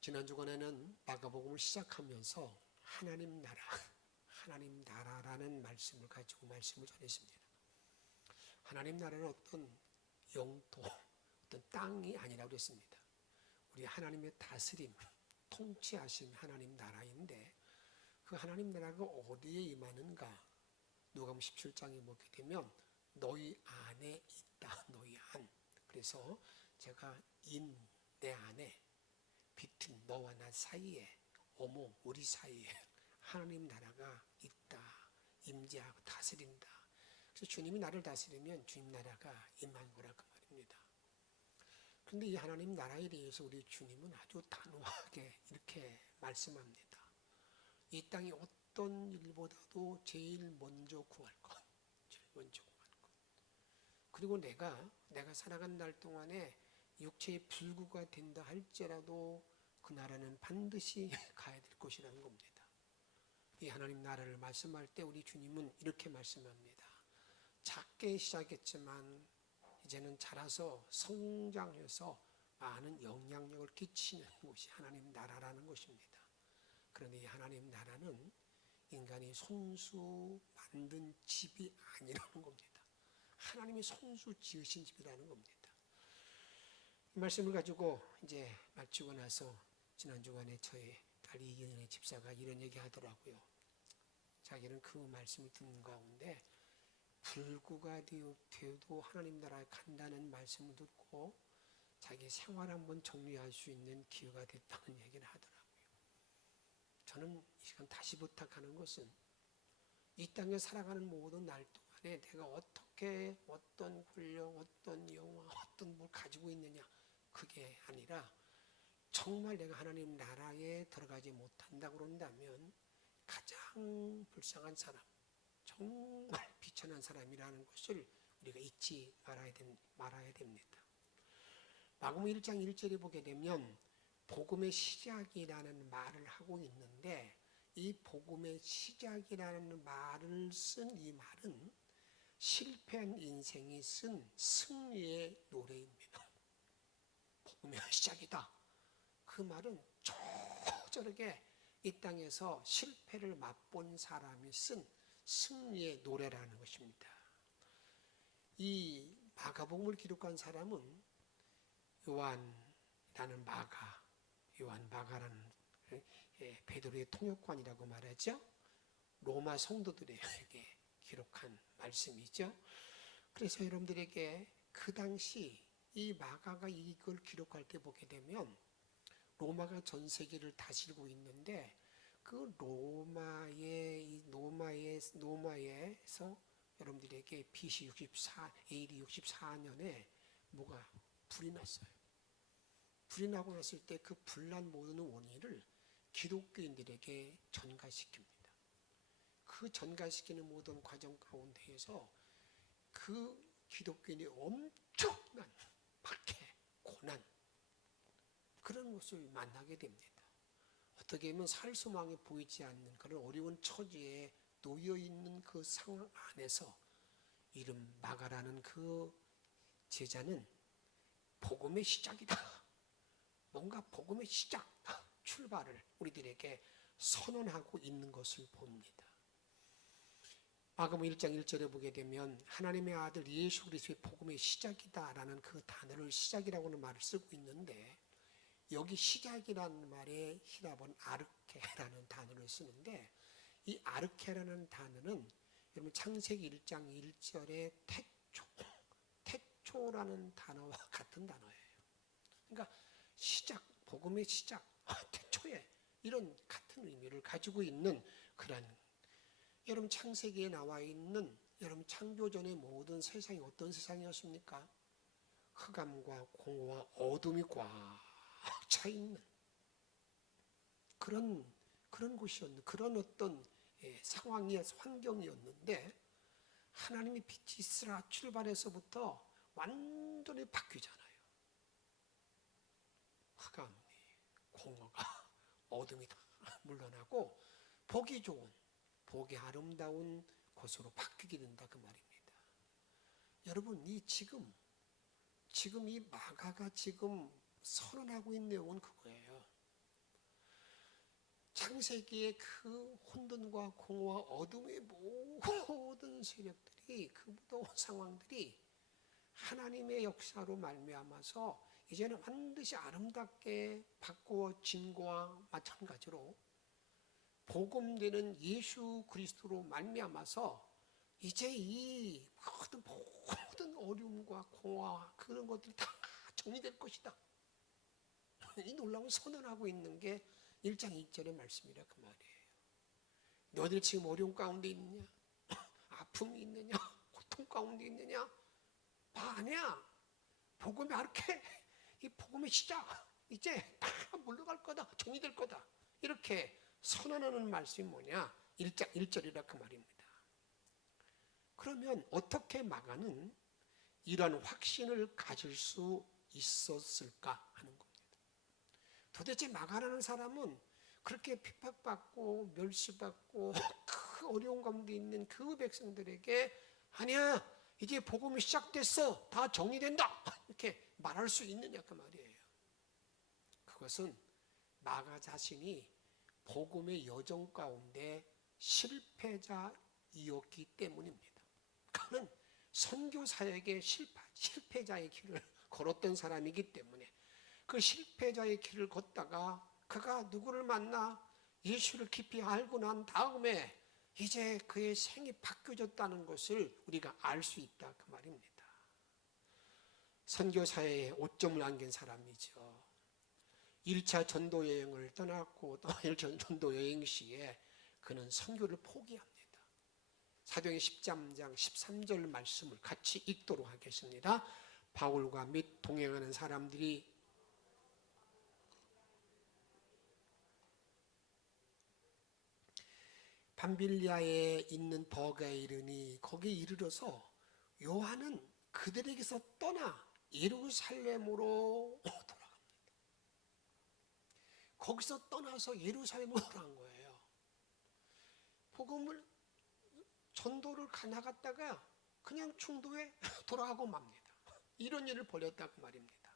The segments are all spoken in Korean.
지난 주간에는 마가복음을 시작하면서 하나님 나라라는 말씀을 가지고 말씀을 전했습니다. 하나님 나라는 어떤 영토, 어떤 땅이 아니라고 했습니다. 우리 하나님의 다스림, 통치하신 하나님 나라인데 그 하나님 나라가 어디에 임하는가? 누가복음 17장에 보게 되면 너희 안에 있다. 너희 안. 그래서 제가 내 안에 비튼 너와 나 사이에 우리 사이에 하나님 나라가 있다. 임재하고 다스린다. 그래서 주님이 나를 다스리면 주님 나라가 임한 거라 그 말입니다. 그런데 이 하나님 나라에 대해서 우리 주님은 아주 단호하게 이렇게 말씀합니다. 이 땅이 어떤 일보다도 제일 먼저 구할 것. 그리고 내가 살아간 날 동안에 육체의 불구가 된다 할지라도 그 나라는 반드시 가야 될 것이라는 겁니다. 이 하나님 나라를 말씀할 때 우리 주님은 이렇게 말씀합니다. 작게 시작했지만 이제는 자라서 성장해서 많은 영향력을 끼치는 것이 하나님 나라라는 것입니다. 그런데 이 하나님 나라는 인간이 손수 만든 집이 아니라는 겁니다. 하나님이 손수 지으신 집이라는 겁니다. 이 말씀을 가지고 이제 마치고 나서 지난 주간에 저희 딸 이은혜 집사가 이런 얘기 하더라고요. 자기는 그 말씀을 듣는 가운데 불구가 되어도 하나님 나라에 간다는 말씀을 듣고 자기 생활 한번 정리할 수 있는 기회가 됐다는 얘기를 하더라고요. 저는 이 시간 다시 부탁하는 것은 이 땅에 살아가는 모든 날 동안에 내가 어떻게 어떤 권력, 어떤 영화, 어떤 뭘 가지고 있느냐 그게 아니라 정말 내가 하나님 나라에 들어가지 못한다고 그런다면 가장 불쌍한 사람, 정말 비천한 사람이라는 것을 우리가 잊지 말아야 됩니다. 마가복음 1장 1절에 보게 되면 복음의 시작이라는 말을 하고 있는데 이 복음의 시작이라는 말을 쓴 이 말은 실패한 인생이 쓴 승리의 노래입니다. 복음의 시작이다. 그 말은 저절하게 이 땅에서 실패를 맛본 사람이 쓴 승리의 노래라는 것입니다. 이 마가복음을 기록한 사람은 요한이라는 마가라는 베드로의 통역관이라고 말하죠. 로마 성도들에게 기록한 말씀이죠. 그래서 여러분들에게 그 당시 이 마가가 이걸 기록할 때 보게 되면 로마가 전 세계를 다스리고 있는데 그 로마에서 여러분들에게 BC 64, AD 64년에 뭐가 불이 났어요. 불이 나고 났을 때 그 불난 모든 원인을 기독교인들에게 전가시킵니다. 그 전가시키는 모든 과정 가운데에서 그 기독교인이 엄청난 박해, 고난 그런 것을 만나게 됩니다. 어떻게 보면 살 소망이 보이지 않는 그런 어려운 처지에 놓여있는 그 상황 안에서 이름 마가라는 그 제자는 복음의 시작이다. 뭔가 복음의 시작, 출발을 우리들에게 선언하고 있는 것을 봅니다. 마가복음 1장 1절에 보게 되면 하나님의 아들 예수 그리스도의 복음의 시작이다라는 그 단어를 시작이라고는 말을 쓰고 있는데 여기 시작이라는 말에 히라본 아르케라는 단어를 쓰는데 이 아르케라는 단어는 여러분 창세기 1장 1절의 태초라는 단어와 같은 단어예요. 그러니까 시작, 복음의 시작, 태초에 이런 같은 의미를 가지고 있는 그런 여러분 창세기에 나와 있는 여러분 창조전의 모든 세상이 어떤 세상이었습니까? 흑암과 공허와 어둠이 꽉 차 있는 그런 곳이었는 그런 어떤 환경이었는데 하나님의 빛이 있으라 출발해서부터 완전히 바뀌잖아요. 흑암이 공허가 어둠이 다 물러나고 보기 좋은 보기 아름다운 곳으로 바뀌게 된다 그 말입니다. 여러분 지금 이 마가가 지금 선언하고 있는 내용은 그거예요. 창세기의 그 혼돈과 공허와 어둠의 모든 세력들이, 그 무더운 상황들이 하나님의 역사로 말미암아서 이제는 반드시 아름답게 바꾸어진 것과 마찬가지로 복음되는 예수 그리스도로 말미암아서 이제 이 모든 어려움과 공허와 그런 것들이 다 정리될 것이다. 이 놀라운 선언하고 있는 게 1장 2절의 말씀이라 그 말이에요. 너희들 지금 어려움 가운데 있느냐? 아픔이 있느냐? 고통 가운데 있느냐? 아니야. 복음이 이렇게, 이 복음의 시작, 이제 다 물러갈 거다, 정리될 거다, 이렇게 선언하는 말씀이 뭐냐? 1장 1절이라 그 말입니다. 그러면 어떻게 마가는 이런 확신을 가질 수 있었을까 하는 겁니다. 도대체 마가라는 사람은 그렇게 핍박받고 멸시받고 그 어려운 가운데 있는 그 백성들에게 아니야, 이제 복음이 시작됐어, 다 정리된다, 이렇게 말할 수 있느냐 그 말이에요. 그것은 마가 자신이 복음의 여정 가운데 실패자이었기 때문입니다. 그는 선교 사역의 실패자의 길을 걸었던 사람이기 때문에 그 실패자의 길을 걷다가 그가 누구를 만나 예수를 깊이 알고 난 다음에 이제 그의 생이 바뀌어졌다는 것을 우리가 알 수 있다 그 말입니다. 선교사에 오점을 안긴 사람이죠. 1차 전도 여행을 떠났고 1차 전도 여행 시에 그는 선교를 포기합니다. 사도행전 13장 13절 말씀을 같이 읽도록 하겠습니다. 바울과 및 동행하는 사람들이 밤빌리아에 있는 버가에 이르니 거기에 이르러서 요한은 그들에게서 떠나 예루살렘으로 돌아갑니다. 거기서 떠나서 예루살렘으로 돌아간 거예요. 복음을 전도를 나갔다가 그냥 중도에 돌아가고 맙니다. 이런 일을 벌였다고 말입니다.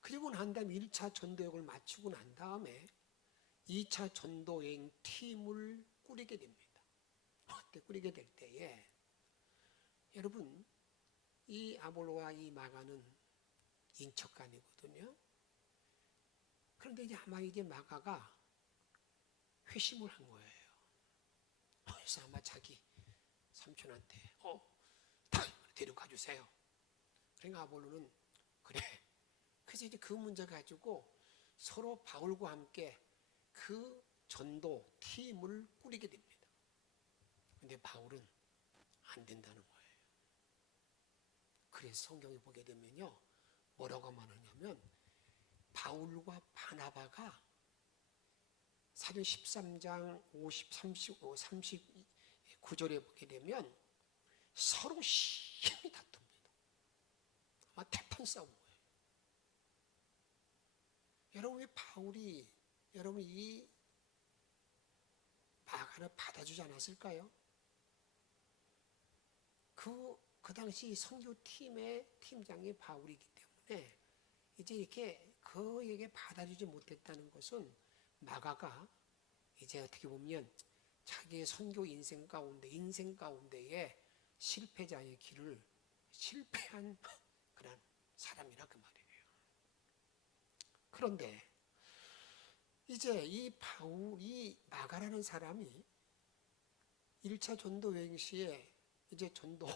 그리고 난 다음에 1차 전도역을 마치고 난 다음에 2차 전도여행 팀을 꾸리게 됩니다. 그때 꾸리게 될 때에 여러분, 이 아볼로와 이 마가는 인척간이거든요. 그런데 이제 아마 이제 마가가 회심을 한 거예요. 그래서 아마 자기 삼촌한테 데려가 주세요. 그러니까 아볼로는 그래. 그래서 이제 그 문제 가지고 서로 바울과 함께 그 전도 팀을 꾸리게 됩니다. 근데 바울은 안 된다는 거예요. 그래서 성경에 보게 되면요, 뭐라고 말하냐면 바울과 바나바가 사도행 13장 39절에 보게 되면 서로 심히 다툽니다. 아마 대판 싸운 거예요. 여러분, 왜 바울이 여러분 이 마가를 받아주지 않았을까요? 그 당시 선교팀의 팀장이 바울이기 때문에 이제 이렇게 그에게 받아주지 못했다는 것은 마가가 이제 어떻게 보면 자기의 선교 인생 가운데에 실패자의 길을 실패한 그런 사람이라 그 말이에요. 그런데 이제 이 마가라는 사람이 1차 전도 여행 시에 이제 전도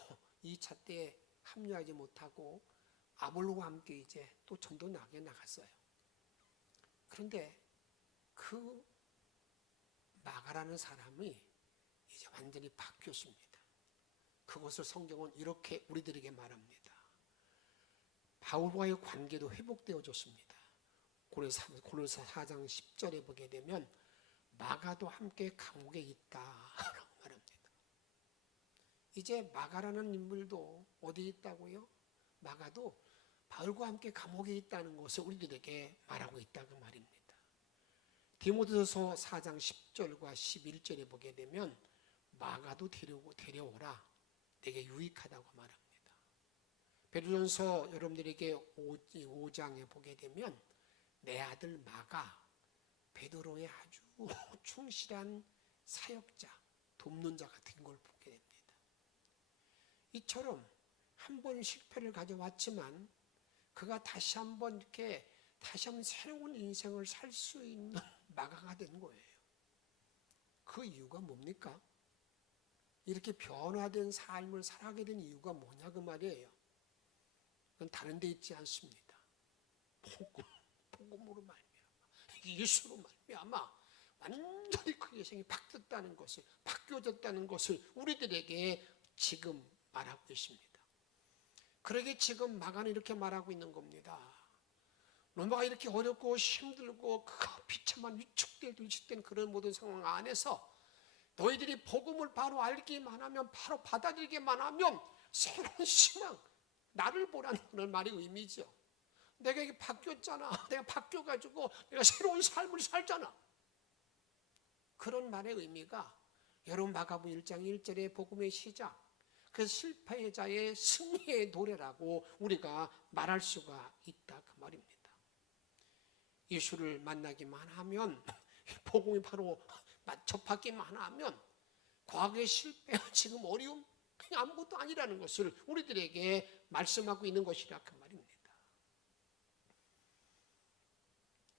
2차 때 합류하지 못하고 아볼로와 함께 이제 또 전도 나갔어요. 그런데 그 마가라는 사람이 이제 완전히 바뀌었습니다. 그것을 성경은 이렇게 우리들에게 말합니다. 바울과의 관계도 회복되어졌습니다. 고린도서 4장 10절에 보게 되면 마가도 함께 감옥에 있다라고 말합니다. 이제 마가라는 인물도 어디 있다고요? 마가도 바울과 함께 감옥에 있다는 것을 우리들에게 말하고 있다고 말입니다. 디모데후서 4장 10절과 11절에 보게 되면 마가도 데려오라, 내게 유익하다고 말합니다. 베드로전서 여러분들에게 5장에 보게 되면 내 아들 마가 베드로의 아주 충실한 사역자, 돕는 자 같은 걸 보게 됩니다. 이처럼 한 번 실패를 가져왔지만 그가 다시 한번 새로운 인생을 살 수 있는 마가가 된 거예요. 그 이유가 뭡니까? 이렇게 변화된 삶을 살아가게 된 이유가 뭐냐 그 말이에요. 그건 다른 데 있지 않습니다. 복음으로 말미암아, 예수로 말미암아 완전히 그 인생이 바뀌어졌다는 것을 우리들에게 지금 말하고 있습니다. 그러게 지금 마가는 이렇게 말하고 있는 겁니다. 로마가 이렇게 어렵고 힘들고 비참한 위축된 그런 모든 상황 안에서 너희들이 복음을 바로 알기만 하면, 바로 받아들이기만 하면 새로운 희망, 나를 보라는 그런 말의 의미죠. 내가 이게 바뀌었잖아. 내가 바뀌어가지고 내가 새로운 삶을 살잖아. 그런 말의 의미가 여러분 마가복음 1장 1절의 복음의 시작, 그 실패자의 승리의 노래라고 우리가 말할 수가 있다 그 말입니다. 예수를 만나기만 하면, 복음이 바로 접하기만 하면 과거의 실패, 지금 어려움 그냥 아무것도 아니라는 것을 우리들에게 말씀하고 있는 것이라 그 말입니다.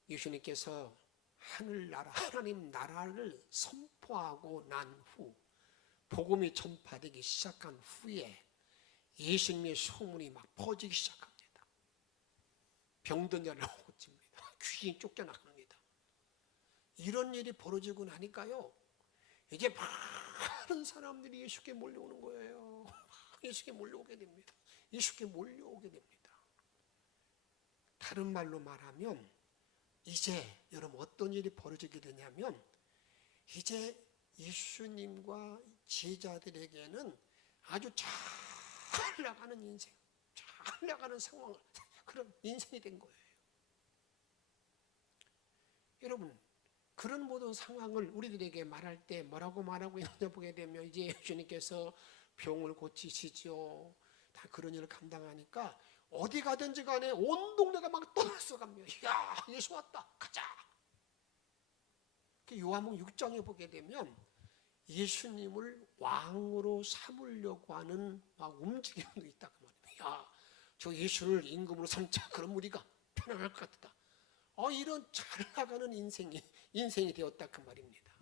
예수님께서 하늘나라, 하나님 나라를 선포하고 난 후, 복음이 전파되기 시작한 후에 예수님의 소문이 막 퍼지기 시작합니다. 병든 자를 고칩니다. 귀신이 쫓겨나갑니다. 이런 일이 벌어지고 나니까요, 이제 많은 사람들이 예수께 몰려오는 거예요. 예수께 몰려오게 됩니다. 예수께 몰려오게 됩니다. 다른 말로 말하면 이제 여러분 어떤 일이 벌어지게 되냐면, 이제 예수님과 제자들에게는 아주 잘 나가는 인생, 잘 나가는 상황, 그런 인생이 된 거예요. 여러분, 그런 모든 상황을 우리들에게 말할 때 뭐라고 말하고 있느냐 보게 되면, 이제 예수님께서 병을 고치시죠. 다 그런 일을 감당하니까 어디 가든지 간에 온 동네가 막 떠나서갑니다. 야, 예수 왔다, 가자. 요한복음 6장에 보게 되면 예수님을 왕으로 삼으려고 하는 막 움직임도 있다 그 말입니다. 야, 저 예수를 임금으로 삼자. 그럼 우리가 편안할 것 같다. 이런 잘 나가는 인생이 되었다 그 말입니다.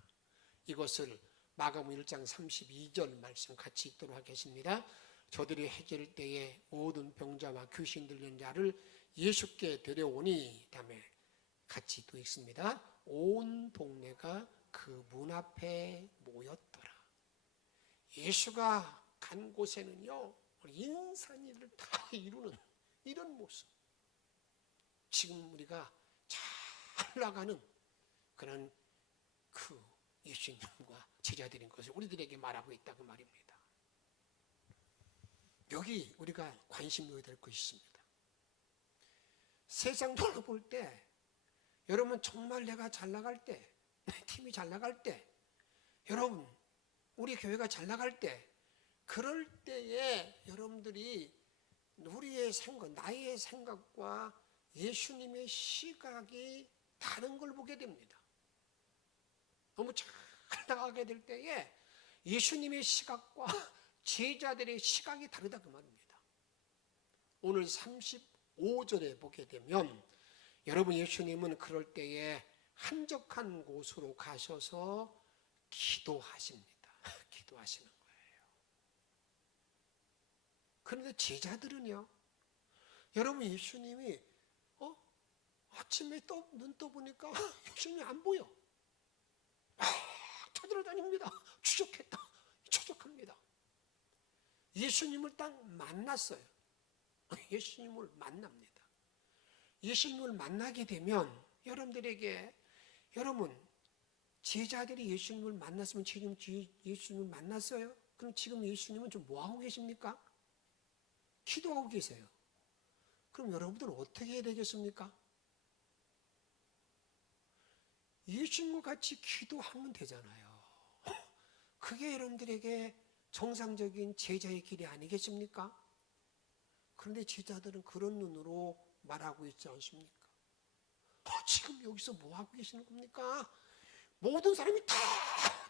이것을 마가복음 1장 32절 말씀 같이 읽도록 하겠습니다. 저들이 해질 때에 모든 병자와 귀신 들린 자를 예수께 데려오니, 다음에 같이 또 읽습니다. 온 동네가 그 문 앞에 모였더라. 예수가 간 곳에는요, 인산이를 다 이루는 이런 모습. 지금 우리가 잘 나가는 그런 그 예수님과 제자들인 것을 우리들에게 말하고 있다 그 말입니다. 여기 우리가 관심 놓아야 될 것이 있습니다. 세상적으로 볼 때, 여러분 정말 내가 잘 나갈 때, 내 팀이 잘 나갈 때, 여러분 우리 교회가 잘 나갈 때, 그럴 때에 여러분들이 우리의 생각, 나의 생각과 예수님의 시각이 다른 걸 보게 됩니다. 너무 잘 나가게 될 때에 예수님의 시각과 제자들의 시각이 다르다 그 말입니다. 오늘 35절에 보게 되면, 여러분 예수님은 그럴 때에 한적한 곳으로 가셔서 기도하십니다. 기도하시는 거예요. 그런데 제자들은요, 여러분 예수님이 아침에 눈 떠보니까 예수님이 안 보여. 쳐들어다닙니다. 추적합니다. 예수님을 딱 만났어요. 예수님을 만납니다. 예수님을 만나게 되면 여러분 제자들이 예수님을 만났으면, 지금 예수님을 만났어요? 그럼 지금 예수님은 좀 뭐하고 계십니까? 기도하고 계세요. 그럼 여러분들은 어떻게 해야 되겠습니까? 예수님과 같이 기도하면 되잖아요. 그게 여러분들에게 정상적인 제자의 길이 아니겠습니까? 그런데 제자들은 그런 눈으로 말하고 있지 않습니까? 지금 여기서 뭐 하고 계시는 겁니까? 모든 사람이 다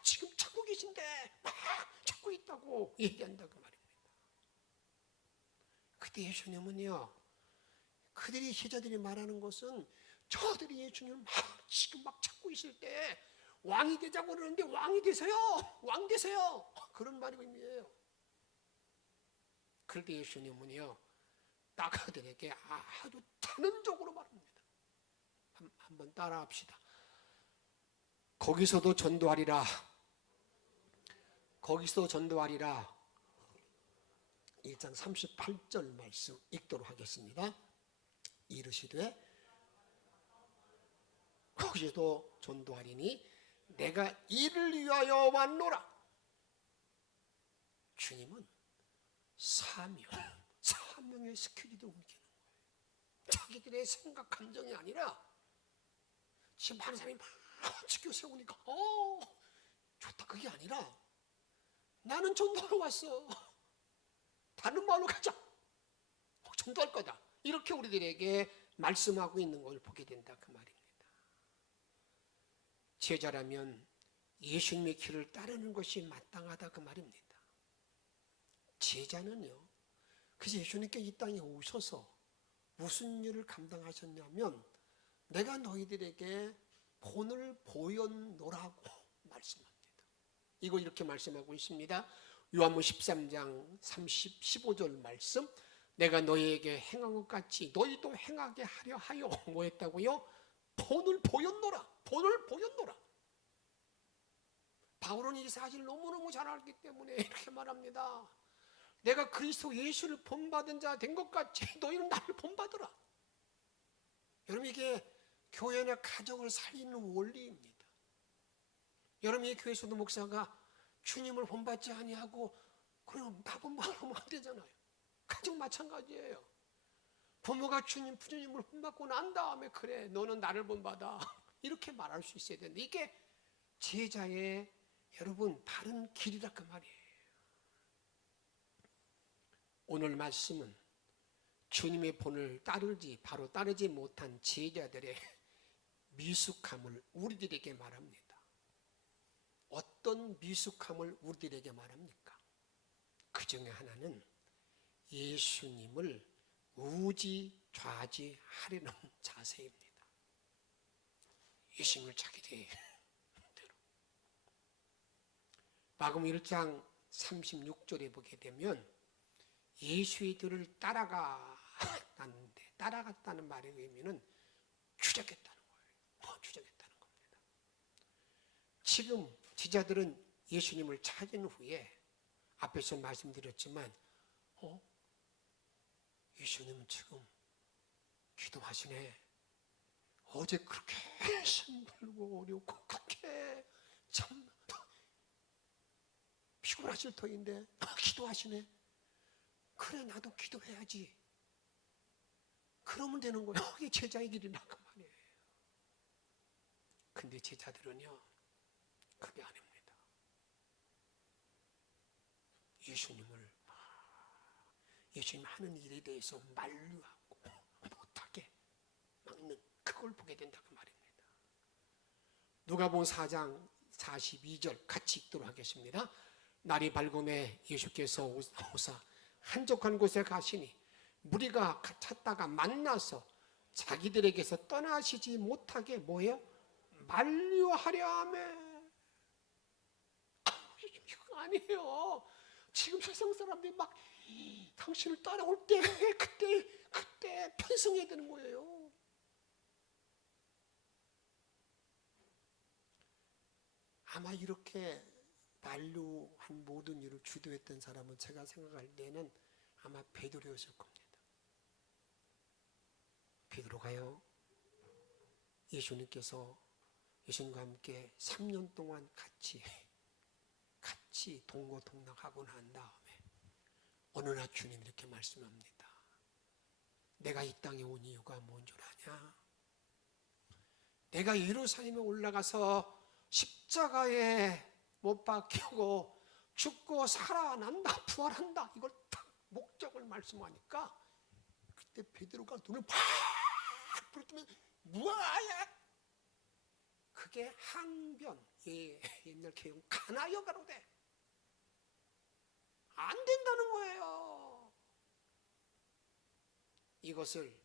지금 찾고 계신데 막 찾고 있다고 얘기한다 그 말입니다. 그때 예수님은요, 그들이 제자들이 말하는 것은 저들이 예수님을 지금 막 찾고 있을 때 왕이 되자고 그러는데 왕이 되세요, 왕 되세요, 그런 말이 의미해요. 그럴 때 예수님은요, 딱 그들에게 아주 단언적으로 말합니다. 한번 따라합시다. 거기서도 전도하리라. 거기서 전도하리라. 1장 38절 말씀 읽도록 하겠습니다. 이르시되 거기서도 전도하리니 내가 이를 위하여 왔노라. 주님은 사명의 스케줄을 옮기는 거예요. 자기들의 생각 감정이 아니라 지금 많은 사람이 막 지켜 세우니까 좋다, 그게 아니라 나는 전도하러 왔어, 다른 마을로 가자, 전도할 거다, 이렇게 우리들에게 말씀하고 있는 걸 보게 된다 그 말입니다. 제자라면 예수님의 길을 따르는 것이 마땅하다 그 말입니다. 제자는요, 그래서 예수님께 이 땅에 오셔서 무슨 일을 감당하셨냐면 내가 너희들에게 본을 보였노라고 말씀합니다. 이거 이렇게 말씀하고 있습니다. 요한복음 13장 15절 말씀, 내가 너희에게 행한 것 같이 너희도 행하게 하려 하여 뭐 했다고요? 본을 보였노라. 본을 보였노라. 바울은 이 사실을 너무너무 잘 알기 때문에 이렇게 말합니다. 내가 그리스도 예수를 본받은 자 된 것 같이 너희는 나를 본받으라. 여러분, 이게 교회나 가정을 살리는 원리입니다. 여러분, 이 교회에서도 목사가 주님을 본받지 아니하고 그럼 나 본받으면 안 되잖아요. 가정 마찬가지예요. 부모가 주님을 본받고 난 다음에 그래 너는 나를 본받아 이렇게 말할 수 있어야 되는데, 이게 제자의 여러분 바른 길이라 그 말이에요. 오늘 말씀은 주님의 본을 바로 따르지 못한 제자들의 미숙함을 우리들에게 말합니다. 어떤 미숙함을 우리들에게 말합니까? 그 중에 하나는 예수님을 우지좌지하려는 자세입니다. 예수님을 자기들의 대로. 마가복음 1장 36절에 보게 되면 예수의 뒤를 따라갔다는데, 따라갔다는 말의 의미는 추적했다는 거예요. 추적했다는 겁니다. 지금 제자들은 예수님을 찾은 후에 앞에서 말씀드렸지만 예수님은 지금 기도하시네. 어제 그렇게 힘들고 어렵고 그렇게 참 피곤하실 터인데 기도하시네. 그래 나도 기도해야지. 그러면 되는 거예요. 이게 제자의 길이란 그 말이에요. 근데 제자들은요, 그게 아닙니다. 예수님 하는 일에 대해서 만류하고 못하게 막는, 그걸 보게 된다 그 말입니다. 누가복음 4장 42절 같이 읽도록 하겠습니다. 날이 밝음에 예수께서 오사 한적한 곳에 가시니 무리가 찾다가 만나서 자기들에게서 떠나시지 못하게 뭐예요? 만류하려 하며. 이거 아니에요. 지금 세상 사람들이 막 당신을 따라올 때 그때 편성해야 되는 거예요. 아마 이렇게 만류한 모든 일을 주도했던 사람은 제가 생각할 때는 아마 베드로였을 겁니다. 베드로가요, 예수님께서 예수님과 함께 3년 동안 같이 동거동락하고 난 다음에 어느 날 주님 이렇게 말씀합니다. 내가 이 땅에 온 이유가 뭔 줄 아냐? 내가 예루살렘에 올라가서 십자가에 못 박히고 죽고 살아난다, 부활한다, 이걸 딱 목적을 말씀하니까 그때 베드로가 눈을 팍 부르뜨면 뭐야? 그 그게 항변, 옛날 개용 가나여 가로되 안 된다는 거예요. 이것을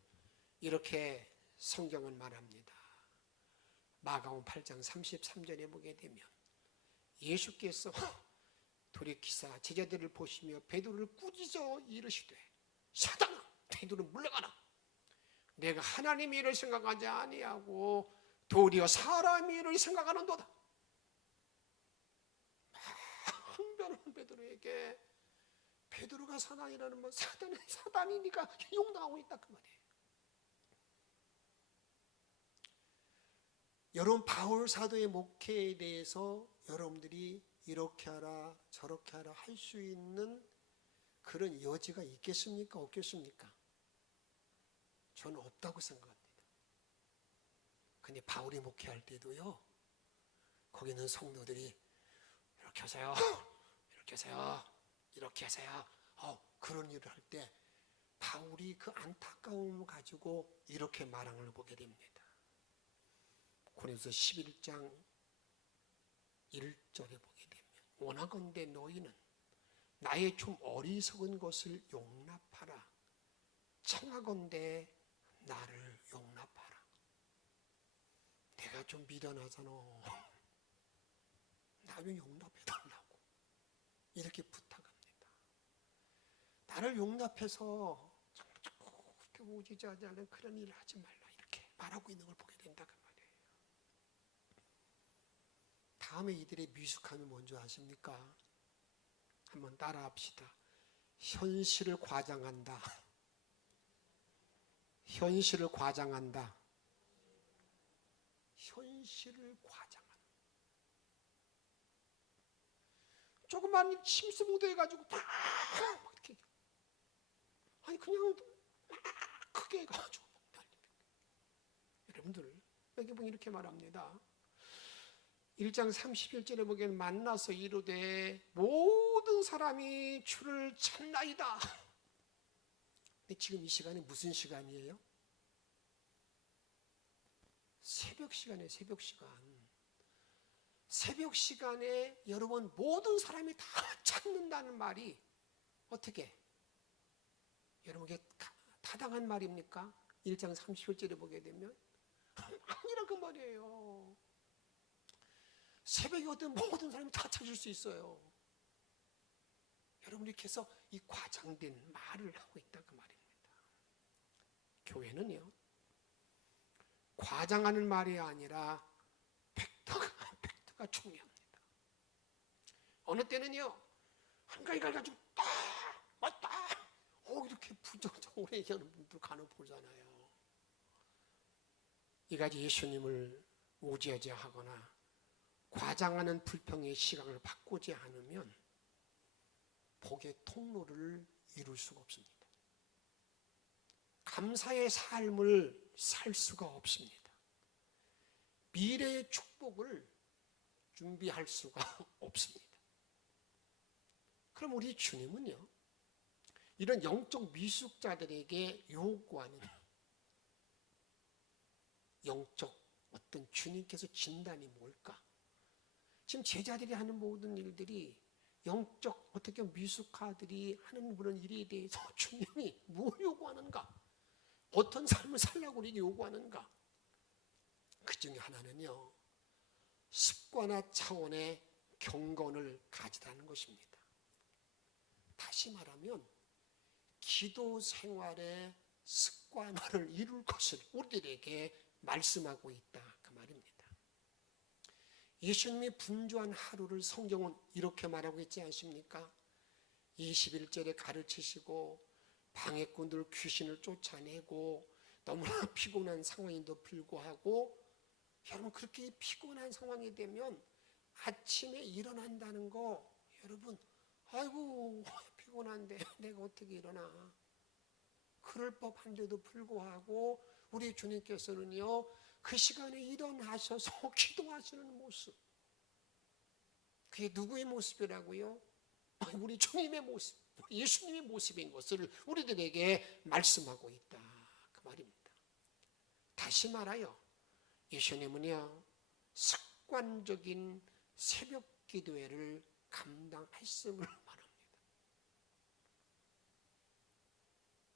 이렇게 성경은 말합니다. 마가복음 8장 33절에 보게 되면 예수께서 돌이키사 제자들을 보시며 베드로를 꾸짖어 이르시되 사단아 베드로 물러가라. 내가 하나님의 일을 생각하지 아니하고 도리어 사람의 일을 생각하는도다. 항변하는 베드로에게 베드로가 사단이라는 건 사단이니까 용당하고 있다 그 말이에요. 여러분 바울 사도의 목회에 대해서 여러분들이 이렇게 하라 저렇게 하라 할 수 있는 그런 여지가 있겠습니까? 없겠습니까? 저는 없다고 생각합니다. 근데 바울이 목회할 때도요, 거기는 성도들이 이렇게 하세요, 이렇게 하세요, 이렇게 하세요. 그런 일을 할 때 바울이 그 안타까움을 가지고 이렇게 말하는 걸 보게 됩니다. 고린도서 11장 1절에 보게 되면 원하건대 너희는 나의 좀 어리석은 것을 용납하라. 청하건대 나를 용납하라. 내가 좀 미련하잖아. 나 좀 용납해달라고 이렇게 부탁합니다. 나를 용납해서 그렇게 우지자지 않은 그런 일을 하지 말라 이렇게 말하고 있는 걸 보게 된다 그 말이에요. 다음에 이들의 미숙함이 뭔지 아십니까? 한번 따라합시다. 현실을 과장한다. 현실을 과장한다. 현실을 과장한다. 조그만 침수무도해가지고 막 이렇게 아니 그냥 막 크게 해가지고 여러분들 여기 보면 이렇게 말합니다. 1장 31절에 보기에는 만나서 이르되 모든 사람이 주를 찾나이다. 근데 지금 이 시간이 무슨 시간이에요? 새벽 시간이에요. 새벽 시간. 새벽 시간에 여러분 모든 사람이 다 찾는다는 말이 어떻게? 여러분에게 타당한 말입니까? 1장 31절에 보게 되면 아니라 그 말이에요. 새벽이 오든 모든 사람이 다 찾을 수 있어요. 여러분 이렇게 해서 이 과장된 말을 하고 있다 그 말입니다. 교회는요 과장하는 말이 아니라 팩트가 중요합니다. 어느 때는요 한가지를 가지고 딱 맞다 이렇게 부정적으로 얘기하는 분들 간혹 보잖아요. 이같이 예수님을 우지하거나 과장하는 불평의 시각을 바꾸지 않으면 복의 통로를 이룰 수가 없습니다. 감사의 삶을 살 수가 없습니다. 미래의 축복을 준비할 수가 없습니다. 그럼 우리 주님은요, 이런 영적 미숙자들에게 요구하는 영적 어떤 주님께서 진단이 뭘까? 지금 제자들이 하는 모든 일들이 영적 어떻게 미숙아들이 하는 그런 일에 대해서 주님이 뭘 요구하는가? 어떤 삶을 살라고 우리에게 요구하는가? 그 중에 하나는요, 습관화 차원의 경건을 가지라는 것입니다. 다시 말하면 기도 생활의 습관화를 이룰 것을 우리들에게 말씀하고 있다 그 말입니다. 예수님이 분주한 하루를 성경은 이렇게 말하고 있지 않습니까? 21절에 가르치시고 방해꾼들 귀신을 쫓아내고 너무나 피곤한 상황인데도 불구하고 여러분 그렇게 피곤한 상황이 되면 아침에 일어난다는 거 여러분 아이고 피곤한데 내가 어떻게 일어나 그럴 법한데도 불구하고 우리 주님께서는요 그 시간에 일어나셔서 기도하시는 모습 그게 누구의 모습이라고요? 우리 주님의 모습 예수님의 모습인 것을 우리들에게 말씀하고 있다 그 말입니다. 다시 말하여 예수님은요 습관적인 새벽 기도회를 감당했음을 말합니다.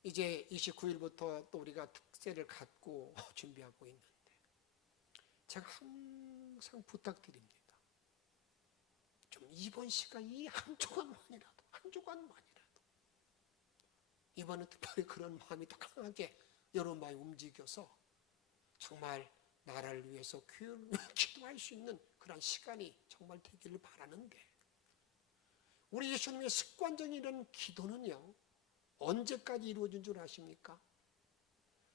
이제 29일부터 또 우리가 특세를 갖고 준비하고 있는데 제가 항상 부탁드립니다. 좀 이번 시간이 한 주간만이라도 이번은 특별히 그런 마음이 더 강하게 여러분 마음이 움직여서 정말 나라를 위해서 기도할 수 있는 그런 시간이 정말 되기를 바라는데, 우리 예수님의 습관적인 이런 기도는요 언제까지 이루어진 줄 아십니까?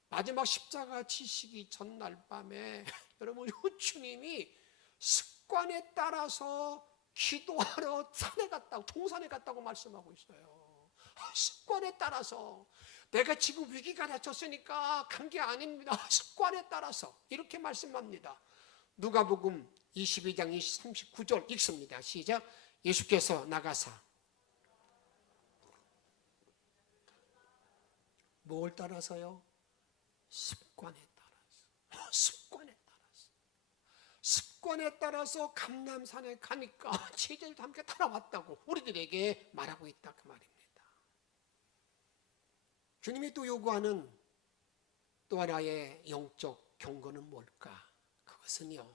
마지막 십자가 지시기 전날 밤에 여러분 주님이 습관에 따라서 기도하러 산에 갔다고, 동산에 갔다고 말씀하고 있어요. 습관에 따라서 내가 지금 위기가 닥쳤으니까 간 게 아닙니다. 습관에 따라서 이렇게 말씀합니다. 누가복음 22장 39절 읽습니다. 시작. 예수께서 나가사 뭘 따라서요? 습관에 따라서. 습관에 따라서 감람산에 가니까 제자들도 함께 따라왔다고 우리들에게 말하고 있다 그 말입니다. 주님이 또 요구하는 또 하나의 영적 경건은 뭘까? 그것은요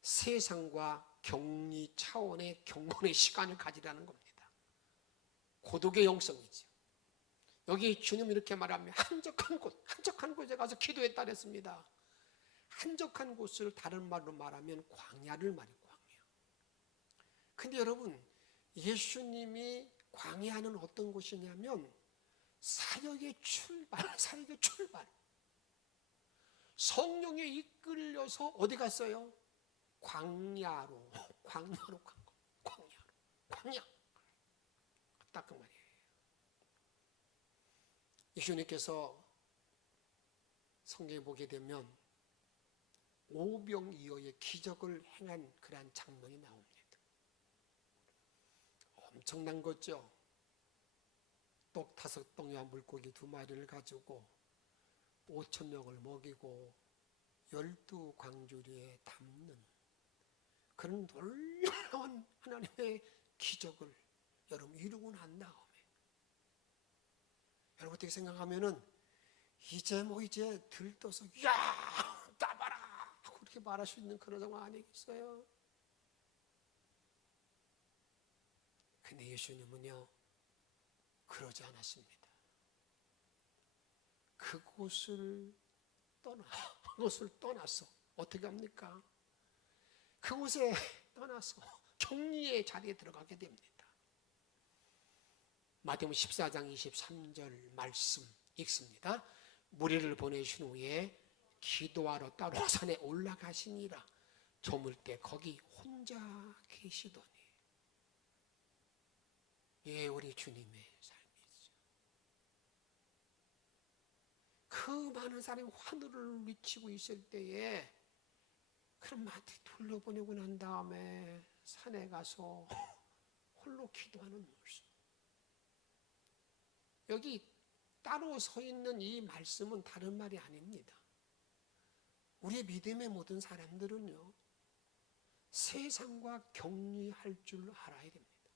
세상과 격리 차원의 경건의 시간을 가지라는 겁니다. 고독의 영성이죠. 여기 주님이 이렇게 말하면 한적한 곳에 가서 기도했다 그랬습니다. 한적한 곳을 다른 말로 말하면 광야를 말해요. 광야. 근데 여러분 예수님이 광야는 어떤 곳이냐면 사역의 출발. 성령에 이끌려서 어디 갔어요? 광야로 간 거. 광야. 딱 그 말이에요. 예수님께서 성경에 보게 되면 오병이어의 기적을 행한 그러한 장면이 나옵니다. 엄청난 거죠. 떡 5덩이와 물고기 2마리를 가지고 5,000명을 먹이고 12광주리에 담는 그런 놀라운 하나님의 기적을 여러분 이루고 난 다음에 여러분 어떻게 생각하면은 이제 들떠서 야 따봐라 그렇게 말할 수 있는 그런 상황 아니겠어요? 근데 예수님은요 그러지 않았습니다. 그곳을 떠나서 어떻게 합니까? 그곳에 떠나서 격리의 자리에 들어가게 됩니다. 마태복음 14장 23절 말씀 읽습니다. 무리를 보내신 후에 기도하러 따로 산에 올라가시니라. 저물 때 거기 혼자 계시더니. 예, 우리 주님의 삶이죠. 그 많은 사람이 하늘을 미치고 있을 때에 그런 마트 둘러보내고 난 다음에 산에 가서 홀로 기도하는 모습. 여기 따로 서 있는 이 말씀은 다른 말이 아닙니다. 우리의 믿음의 모든 사람들은요 세상과 격리할 줄 알아야 됩니다.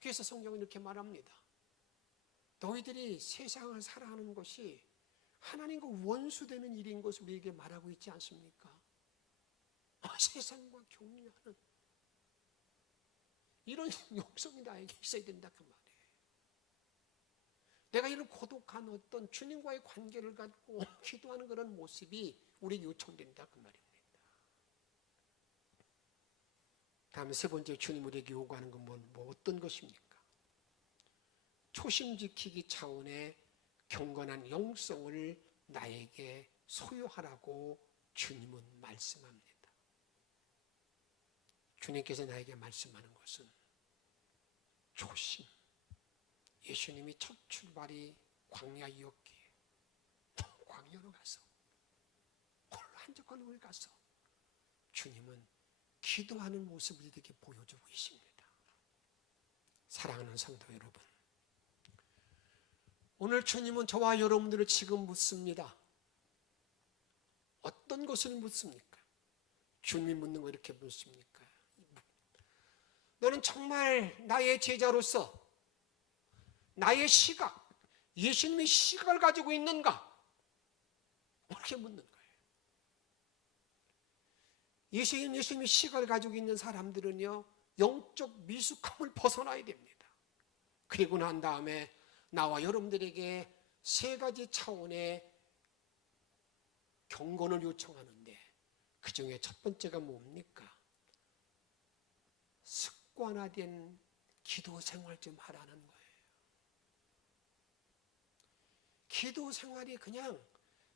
그래서 성경은 이렇게 말합니다. 너희들이 세상을 살아가는 것이 하나님과 원수되는 일인 것을 우리에게 말하고 있지 않습니까? 세상과 격리하는 이런 영성이 나에게 있어야 된다 그 말이에요. 내가 이런 고독한 어떤 주님과의 관계를 갖고 기도하는 그런 모습이 우리에게 요청된다 그 말입니다. 다음 세 번째 주님 우리에게 요구하는 건 뭐 어떤 것입니까? 초심 지키기 차원의 경건한 영성을 나에게 소유하라고 주님은 말씀합니다. 주님께서 나에게 말씀하는 것은 초심. 예수님이 첫 출발이 광야이었기에 광야로 가서 한적한 곳에 가서 주님은 기도하는 모습을 이렇게 보여주고 있습니다. 사랑하는 성도 여러분, 오늘 주님은 저와 여러분들을 지금 묻습니다. 어떤 것을 묻습니까? 주님이 묻는 거 이렇게 묻습니까? 너는 정말 나의 제자로서 나의 시각, 예수님의 시각을 가지고 있는가? 이렇게 묻는 거예요. 예수님의 시각을 가지고 있는 사람들은요, 영적 미숙함을 벗어나야 됩니다. 그리고 난 다음에 나와 여러분들에게 세 가지 차원의 경건을 요청하는데, 그 중에 첫 번째가 뭡니까? 습관화된 기도 생활 좀 하라는 거예요. 기도 생활이 그냥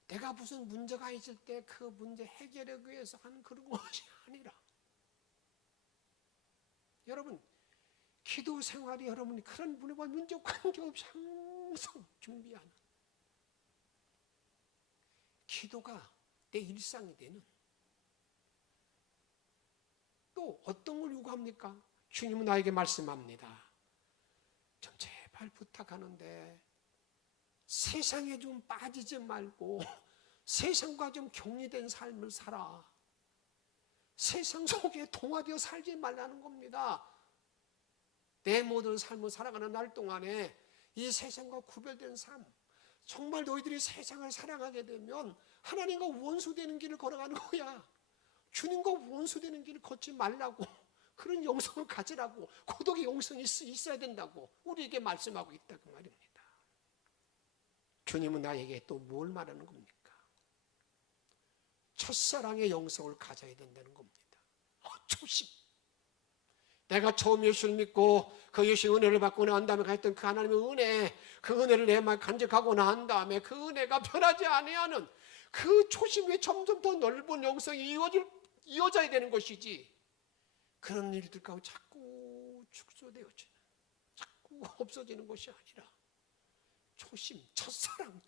내가 무슨 문제가 있을 때 그 문제 해결하기 위해서 하는 그런 것이 아니라, 여러분, 기도 생활이 여러분이 그런 분과 문제 관계없이 항상 준비하는, 기도가 내 일상이 되는, 또 어떤 걸 요구합니까? 주님은 나에게 말씀합니다. 좀 제발 부탁하는데 세상에 좀 빠지지 말고 세상과 좀 격리된 삶을 살아. 세상 속에 동화되어 살지 말라는 겁니다. 내 모든 삶을 살아가는 날 동안에 이 세상과 구별된 삶, 정말 너희들이 세상을 사랑하게 되면 하나님과 원수되는 길을 걸어가는 거야. 주님과 원수되는 길을 걷지 말라고, 그런 영성을 가지라고, 고독의 영성이 있어야 된다고 우리에게 말씀하고 있다, 그 말입니다. 주님은 나에게 또 뭘 말하는 겁니까? 첫사랑의 영성을 가져야 된다는 겁니다. 초심. 내가 처음 예수를 믿고 그 예수의 은혜를 받고 난 다음에 가했던 그 하나님의 은혜, 그 은혜를 내만 간직하고 난 다음에 그 은혜가 변하지 아니하는 그 초심에 점점 더 넓은 영성이 이어져야 되는 것이지, 그런 일들 가운데 자꾸 축소되어지는, 자꾸 없어지는 것이 아니라 초심, 첫사랑.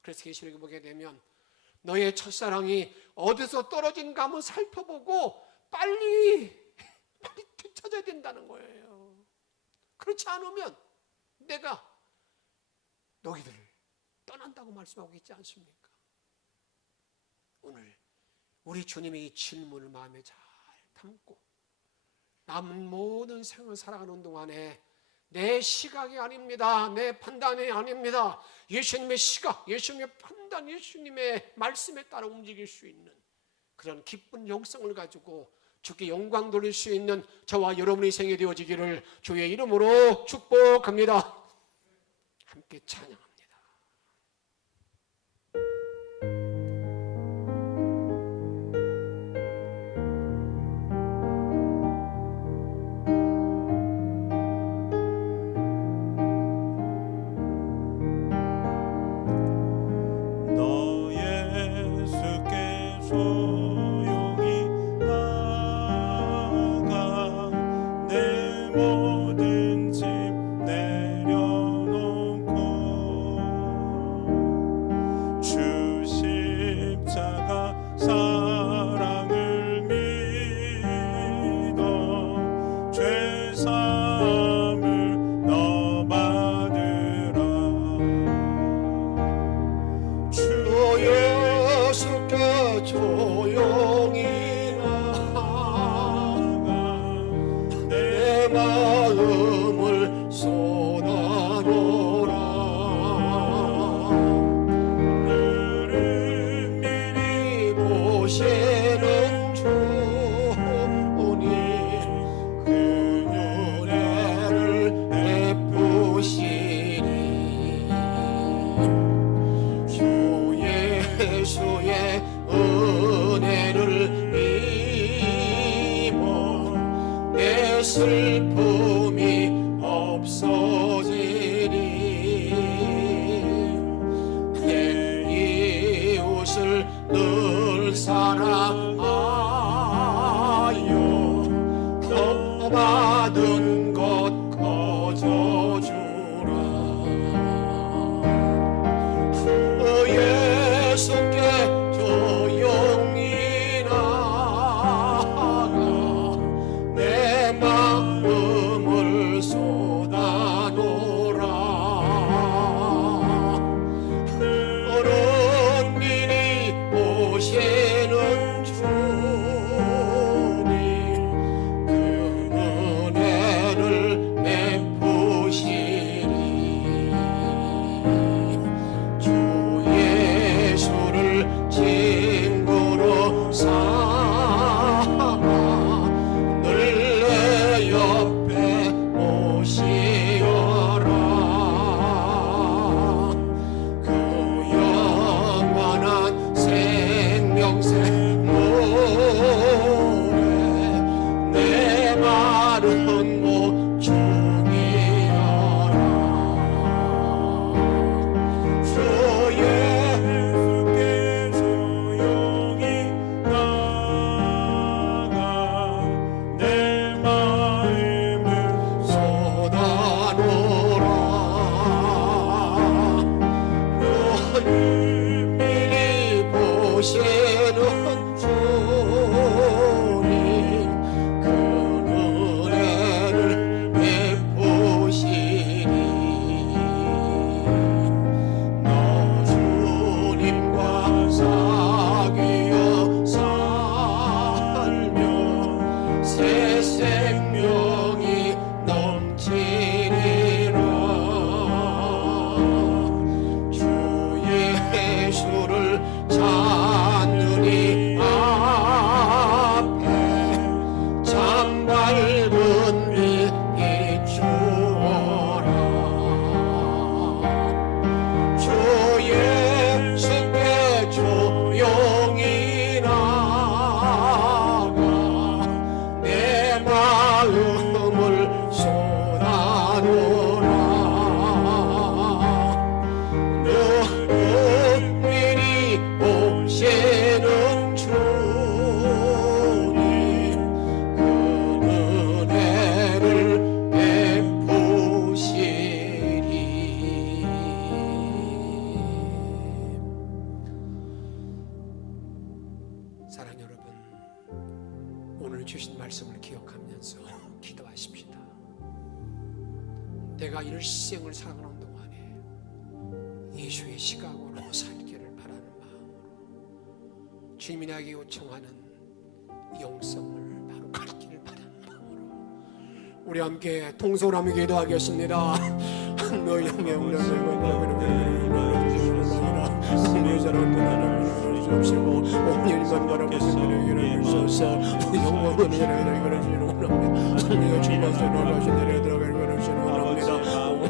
그래서 계시록에 보게 되면 너의 첫사랑이 어디서 떨어진가 한번 살펴보고 빨리 되찾아야 된다는 거예요. 그렇지 않으면 내가 너희들을 떠난다고 말씀하고 있지 않습니까? 오늘 우리 주님의 이 질문을 마음에 잘 담고 남은 모든 생을 살아가는 동안에 내 시각이 아닙니다, 내 판단이 아닙니다, 예수님의 시각, 예수님의 판단, 예수님의 말씀에 따라 움직일 수 있는 그런 기쁜 영성을 가지고 주께 영광 돌릴 수 있는 저와 여러분의 생이 되어지기를 주의 이름으로 축복합니다. 함께 찬양합니다. 슬픔이 없어지리. 내 이웃을 늘 사랑하여 더 받은 것 거저주라. 예수께 조용히 나가 내 마음을 쏟아놓으라. 어른들이 오시는 중 보시는 주님 그 은혜를 베푸시니 너 주님과 사귀어 살며 새 생명이 넘치리라 주 예수를 찾느니 앞에 참 밝은 빛 비추어라 주 예수께 조용히 나가 내 마음을 쏟아놓으라 은밀히 보시는 주님 그 은혜를 베푸시리. 사랑하는 여러분, 오늘 주신 말씀을 기억하면서 기도하십시다. 내가 일생을 살아가는 동안에 예수의 시각으로 살기를 바라는 마음으로 주님이 나에게 요청하는 영성을 바로 가르치기를 바라는 마음으로 우리 함께 통성하며 기도하겠습니다. 너희 영의 주옵시고 오늘만 바라보시는 일을 주소서 영광을 이루시는 주님의 주만으로 가신 일에 들어갈 것을 원합니다.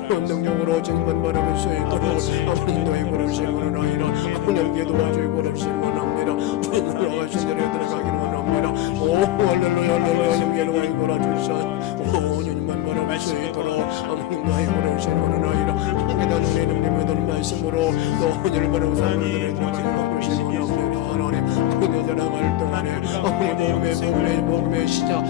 능력으로 주님만 바라볼 수 있도록 아버님 너희 걸으시는 아니라 아버님께 도와주고 걸으시는 원합니다. 주님으로 가신 일에 들어가기를 원합니다. 오 할렐루야 할렐루야 주님께 너희 걸어주셔 오 주님만 바라볼 수 있도록 아버님 너희 걸으시는 원하이라 하나님 우리 능력의 말씀으로 너희를 바라보고 사람들을 들어가기를 원하시는 하나님 그녀 사랑할 동안에 아무리 복음의 시작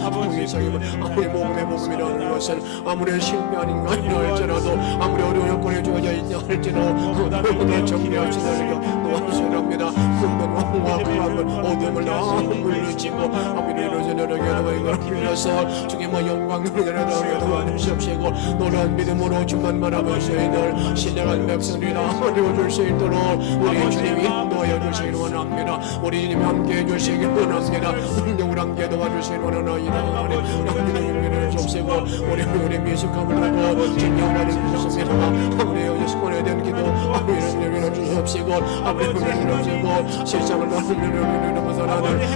아무리 복음이라는 것은 아무리 실패 아닌가 할지라도 아무리 어려운 여건에 주어져 있냐 할지라도 그분의 정리하시다니까 노하시랍니다. 분명과 그함을 어둠을 다 물리치고 아무리 이루어지려게 너희가 빌려서 주님의 영광을 내려다오게 도와주시옵시고 노란 믿음으로 주만 바라보시는 신령한 백성들이다 이루어질 수 있도록 우리 주님이 인도하여 주시기를 원합니다. 우리 주님 함께해 주시기를 원합니다. 운동을 함께 도와주시기를 원하나이다. 우리 좁시고 우리 미숙함을 하고 진영만을 주셨습니다. 우리 예수권에 대한 기도 우리는 여기를 주시옵시고 우리를 주시고 세상을 나누는 벗어나는 우리를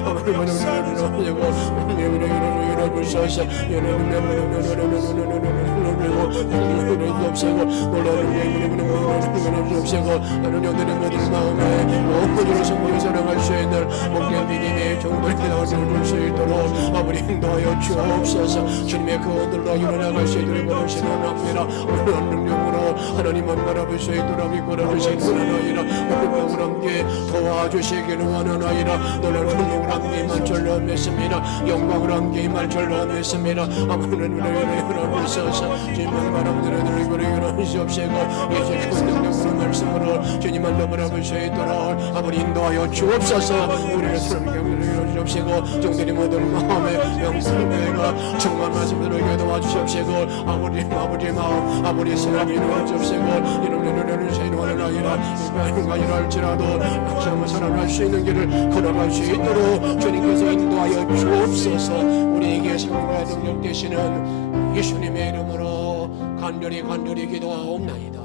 주시옵시고 나는 여들의 모든 마음에 모두를 성부를 사랑할 수 있는 목된 믿음의 정도를 나눠줄 수 있도록 아버지 인도하여 주옵소서. 주님의 그 언들로 일어나갈 수 있도록 원하시는 합니다. 오늘 능력으로 하나님만 바라볼 수 있도록 이끌어주시는 원하나이라 운동을 함께 도와주시기를 원하나이라 너는 운동을 함께 임할 줄로 믿습니다. 영광을 함께 임할 줄로 믿습니다. 아무는 우리를 있어서 주님만 바라보는 우리를 이끌어주시옵시고 이제 그 능력으로 말씀으로 주님만 바라볼 수 있도록 아버지 인도하여 주옵소서. 우리를 사랑하는 주옵시고 종들이 모든 마음에 영성대가 정말 말씀으로 도와주시옵시고 아버지 마음 아버지 사랑이 이루어주옵시고 이름을 세인원을 아니라 인간인가 일할지라도 한번 살아갈 수 있는 길을 걸어갈 수 있도록 주님께서 인도하여 주옵소서. 우리에게 생명과 능력 되시는 예수님의 이름으로 간절히 기도하옵나이다.